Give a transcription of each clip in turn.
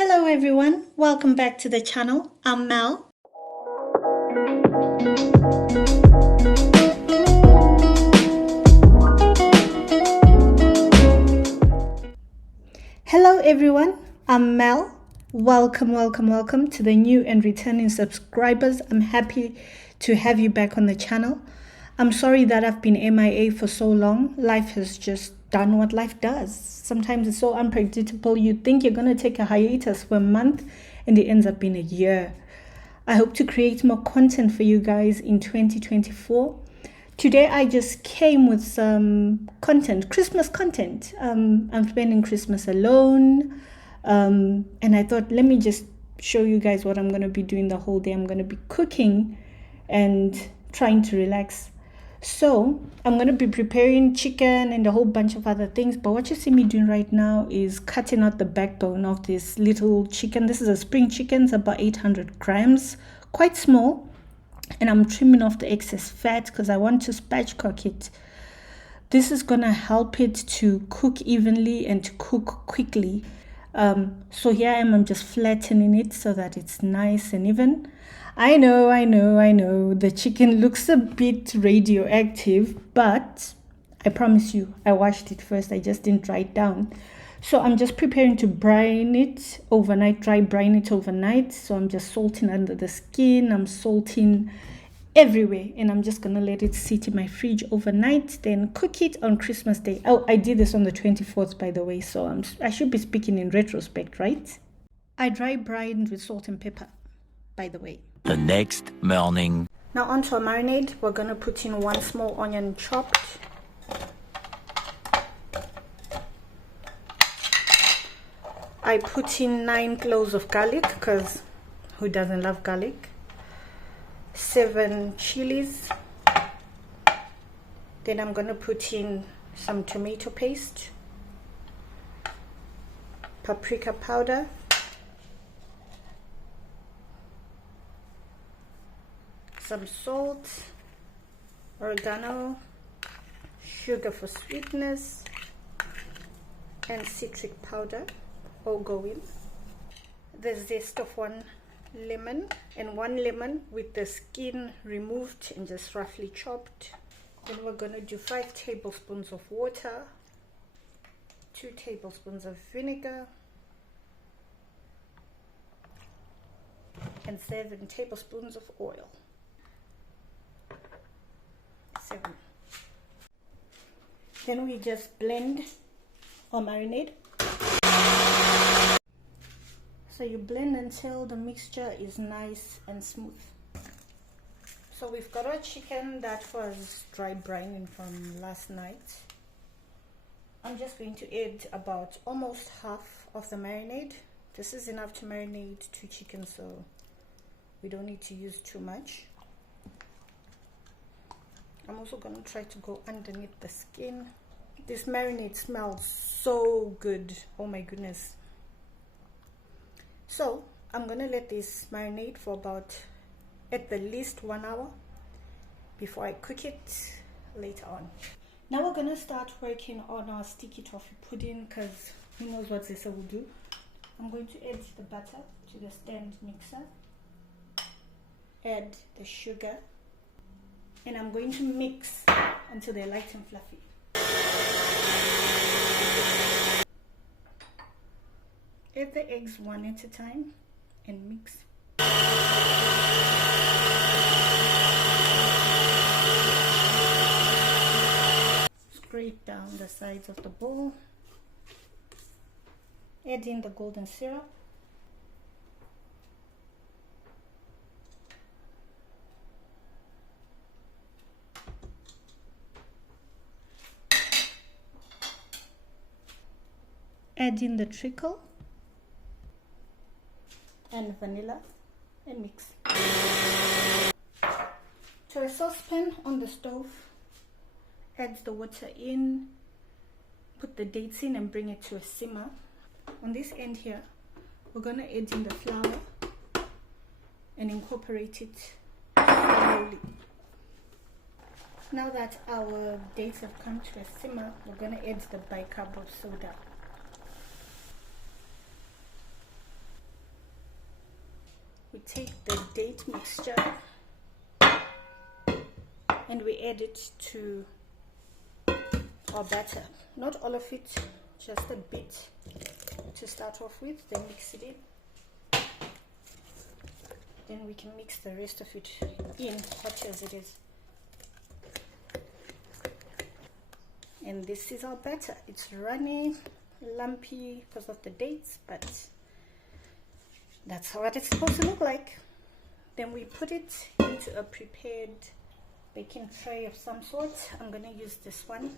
Hello everyone, welcome back to the channel. I'm Mel. Hello everyone, I'm Mel. Welcome to the new and returning subscribers. I'm happy to have you back on the channel. I'm sorry that I've been MIA for so long. Life has just done what life does. Sometimes it's so unpredictable. You think you're going to take a hiatus for a month and it ends up being a year. I hope to create more content for you guys in 2024. Today I just came with some content, Christmas content. I'm spending Christmas alone, and I thought, let me just show you guys what I'm going to be doing the whole day. I'm going to be cooking and trying to relax. So I'm going to be preparing chicken and a whole bunch of other things. But what you see me doing right now is cutting out the backbone of this little chicken. This is a spring chicken. It's about 800 grams, quite small. And I'm trimming off the excess fat because I want to spatchcock it. This is going to help it to cook evenly and to cook quickly. So here I am, I'm just flattening it so that it's nice and even. I know, the chicken looks a bit radioactive, but I promise you, I washed it first, I just didn't dry it down. So I'm just preparing to brine it overnight, dry brine it overnight. So I'm just salting under the skin, I'm salting everywhere, and I'm just gonna let it sit in my fridge overnight, then cook it on Christmas Day. Oh, I did this on the 24th, by the way, so I should be speaking in retrospect, right? I dry brined with salt and pepper, by the way. The next morning. Now onto our marinade, we're gonna put in 1 small onion chopped. I put in 9 cloves of garlic, because who doesn't love garlic? 7 chilies. Then I'm gonna put in some tomato paste, paprika powder, some salt, oregano, sugar for sweetness, and citric powder all go in. The zest of 1 lemon, and 1 lemon with the skin removed and just roughly chopped. Then we're going to do 5 tablespoons of water, 2 tablespoons of vinegar, and 7 tablespoons of oil. 7. Then we just blend our marinade. So you blend until the mixture is nice and smooth. So we've got our chicken that was dry brining from last night. I'm just going to add about almost half of the marinade. This is enough to marinate 2 chickens, so we don't need to use too much. I'm also going to try to go underneath the skin. This marinade smells so good. Oh my goodness. So I'm going to let this marinate for about at the least 1 hour before I cook it later on. Now we're going to start working on our sticky toffee pudding, because who knows what Zessa will do. I'm going to add the butter to the stand mixer, add the sugar, and I'm going to mix until they're light and fluffy. Add the eggs 1 at a time and mix. Scrape down the sides of the bowl. Add in the golden syrup. Add in the treacle and vanilla and mix. To a saucepan on the stove, add the water in, put the dates in and bring it to a simmer. On this end here, we're going to add in the flour and incorporate it slowly. Now that our dates have come to a simmer, we're going to add the bicarb of soda. take the date mixture and we add it to our batter. Not all of it, just a bit to start off with, then mix it in. Then we can mix the rest of it in, hot as it is. And this is our batter. It's runny, lumpy because of the dates, but that's what it's supposed to look like. Then we put it into a prepared baking tray of some sort. I'm going to use this one.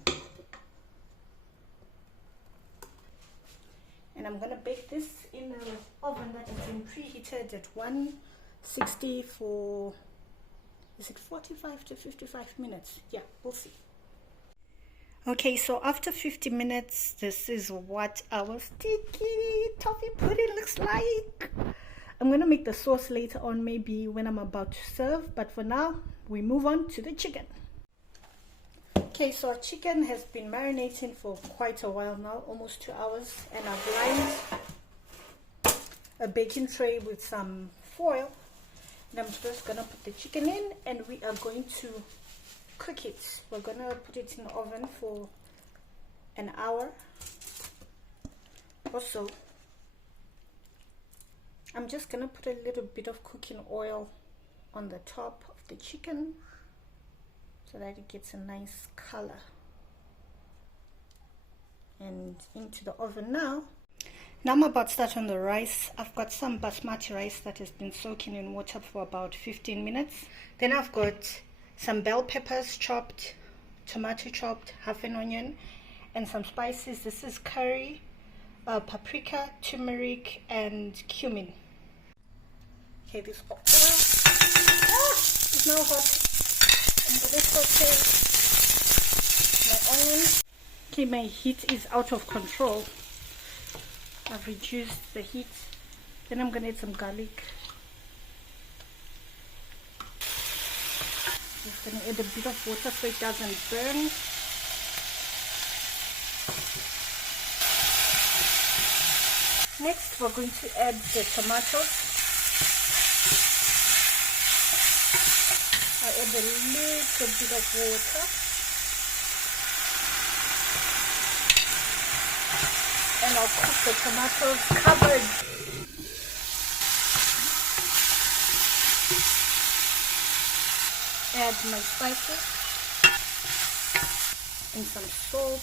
And I'm going to bake this in an oven that has been preheated at 160 for, is it 45 to 55 minutes? Yeah, we'll see. Okay, so after 50 minutes, this is what our sticky toffee pudding looks like. I'm going to make the sauce later on, maybe when I'm about to serve, but for now, we move on to the chicken. Okay, so our chicken has been marinating for quite a while now, almost 2 hours, and I've lined a baking tray with some foil, and I'm just going to put the chicken in, and we are going to cook it. We're gonna put it in the oven for an hour or so. I'm just gonna put a little bit of cooking oil on the top of the chicken so that it gets a nice color. And into the oven now. Now I'm about to start on the rice. I've got some basmati rice that has been soaking in water for about 15 minutes. Then I've got some bell peppers chopped, tomato chopped, half an onion, and some spices. This is curry, paprika, turmeric, and cumin. Okay, this oil is now hot. I'm going to saute my onion. Okay, my heat is out of control. I've reduced the heat. Then I'm going to add some garlic. Just going to add a bit of water so it doesn't burn. Next, we're going to add the tomatoes. I add a little bit of water. And I'll cook the tomatoes covered. Add my spices and some salt.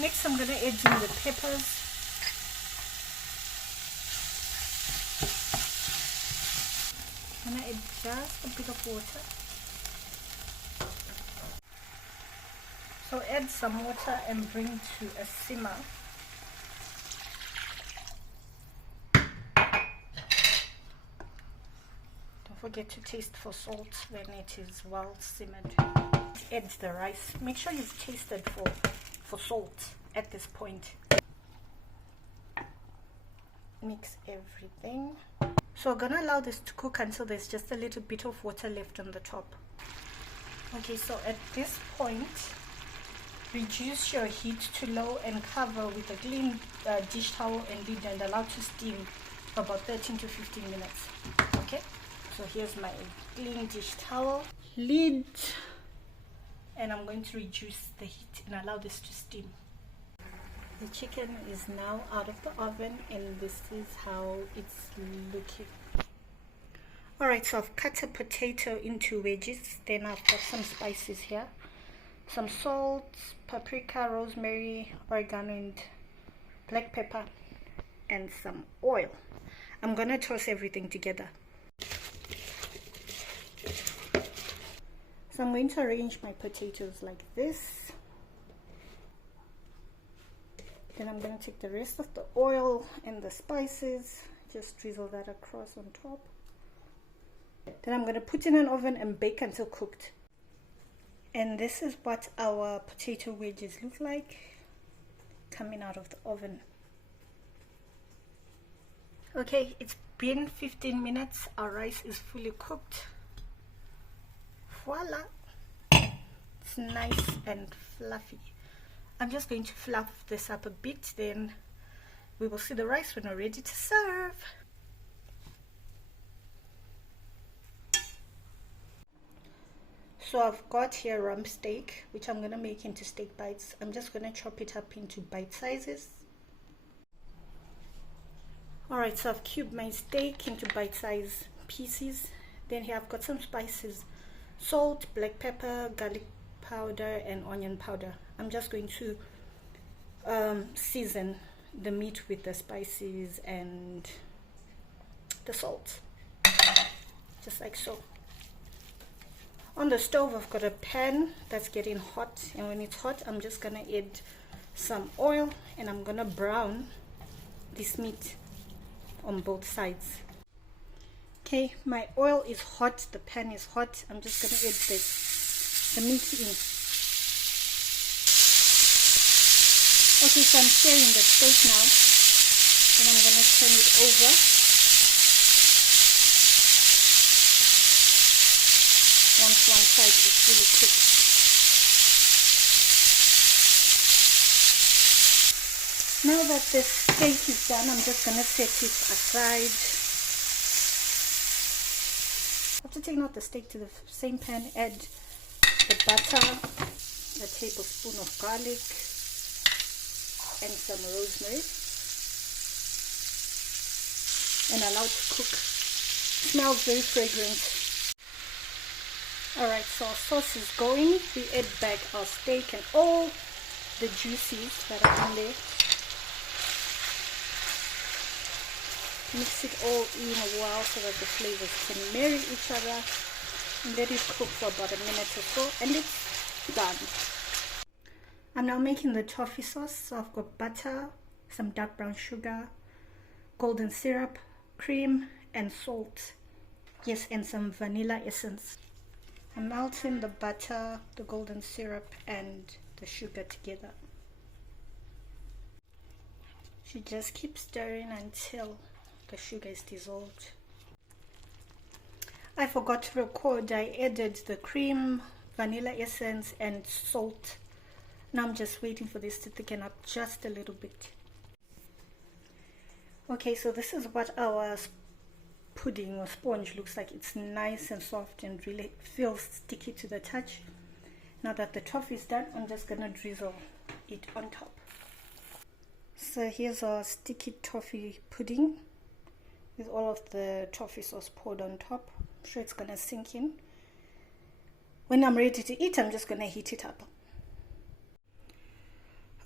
Next, I'm going to add in the peppers. I'm going to add just a bit of water. So add some water and bring to a simmer. Forget to taste for salt when it is well simmered. Add the rice. Make sure you've tasted for salt at this point. Mix everything. So we're gonna allow this to cook until there's just a little bit of water left on the top. Okay, so at this point, reduce your heat to low and cover with a clean dish towel and lid and allow to steam for about 13 to 15 minutes. Okay. So here's my clean dish towel, lid, and I'm going to reduce the heat and allow this to steam. The chicken is now out of the oven and this is how it's looking. Alright, so I've cut a potato into wedges. Then I've got some spices here. Some salt, paprika, rosemary, oregano and black pepper, and some oil. I'm going to toss everything together. So I'm going to arrange my potatoes like this. Then I'm going to take the rest of the oil and the spices, just drizzle that across on top. Then I'm going to put in an oven and bake until cooked. And this is what our potato wedges look like coming out of the oven. Okay, it's been 15 minutes. Our rice is fully cooked. Voila! It's nice and fluffy. I'm just going to fluff this up a bit, then we will see the rice when we're ready to serve. So I've got here rump steak, which I'm going to make into steak bites. I'm just going to chop it up into bite sizes. Alright, so I've cubed my steak into bite size pieces. Then here I've got some spices: salt, black pepper, garlic powder and onion powder. I'm just going to season the meat with the spices and the salt, just like so. On the stove I've got a pan that's getting hot, and when it's hot I'm just gonna add some oil and I'm gonna brown this meat on both sides. Okay, my oil is hot, the pan is hot. I'm just gonna add the meat in. Okay, so I'm stirring the steak now, and I'm gonna turn it over. Once one side is fully cooked. Now that the steak is done, I'm just gonna set it aside. After taking out the steak to the same pan, add the butter, a tablespoon of garlic, and some rosemary, and allow it to cook. It smells very fragrant. Alright, so our sauce is going. We add back our steak and all the juices that are in there. Mix it all in a while so that the flavors can marry each other, and let it cook for about a minute or so, and it's done. I'm now making the toffee sauce. So I've got butter, some dark brown sugar, golden syrup, cream and salt. Yes, and some vanilla essence. I'm melting the butter, the golden syrup and the sugar together. You just keep stirring until the sugar is dissolved. I forgot to record, I added the cream, vanilla essence and salt. Now I'm just waiting for this to thicken up just a little bit. Okay, so this is what our pudding or sponge looks like. It's nice and soft and really feels sticky to the touch. Now that the toffee is done, I'm just gonna drizzle it on top. So here's our sticky toffee pudding with all of the toffee sauce poured on top. I'm sure it's gonna sink in. When I'm ready to eat, I'm just gonna heat it up.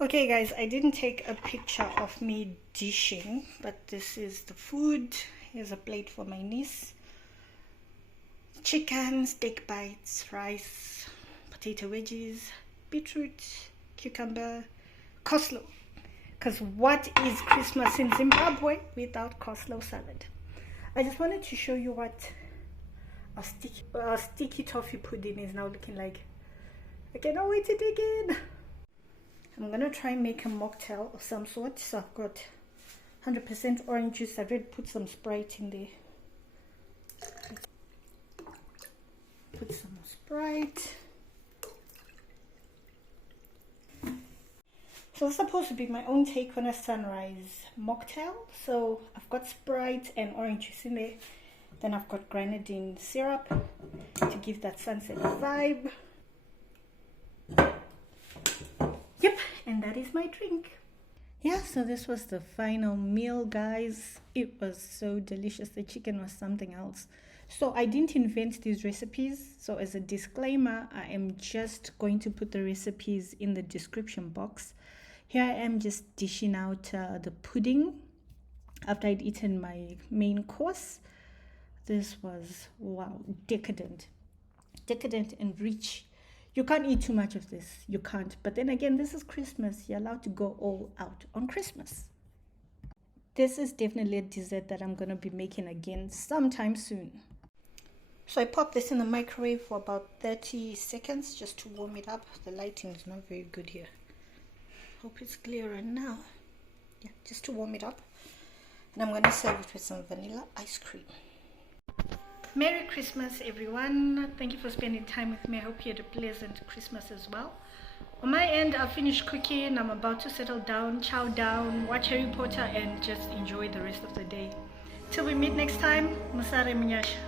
Okay guys, I didn't take a picture of me dishing, but this is the food. Here's a plate for my niece. Chicken, steak bites, rice, potato wedges, beetroot, cucumber, coleslaw. Because what is Christmas in Zimbabwe without coleslaw salad? I just wanted to show you what a sticky toffee pudding is now looking like. I cannot wait to dig in. I'm gonna try and make a mocktail of some sort. So I've got 100% orange juice. I've already put some Sprite in there. Put some more Sprite. So it's supposed to be my own take on a sunrise mocktail. So I've got Sprite and orange juice in there. Then I've got grenadine syrup to give that sunset vibe. Yep, and that is my drink. Yeah, so this was the final meal, guys. It was so delicious. The chicken was something else. So I didn't invent these recipes. So as a disclaimer, I am just going to put the recipes in the description box. Here I am just dishing out the pudding after I'd eaten my main course. This was, wow, decadent and rich. You can't eat too much of this. You can't. But then again, this is Christmas. You're allowed to go all out on Christmas. This is definitely a dessert that I'm going to be making again sometime soon. So I popped this in the microwave for about 30 seconds just to warm it up. The lighting is not very good here. Hope it's clearer now. Yeah, just to warm it up. And I'm going to serve it with some vanilla ice cream. Merry Christmas, everyone. Thank you for spending time with me. I hope you had a pleasant Christmas as well. On my end, I've finished cooking. I'm about to settle down, chow down, watch Harry Potter, and just enjoy the rest of the day. Till we meet next time, Masare Munyasha.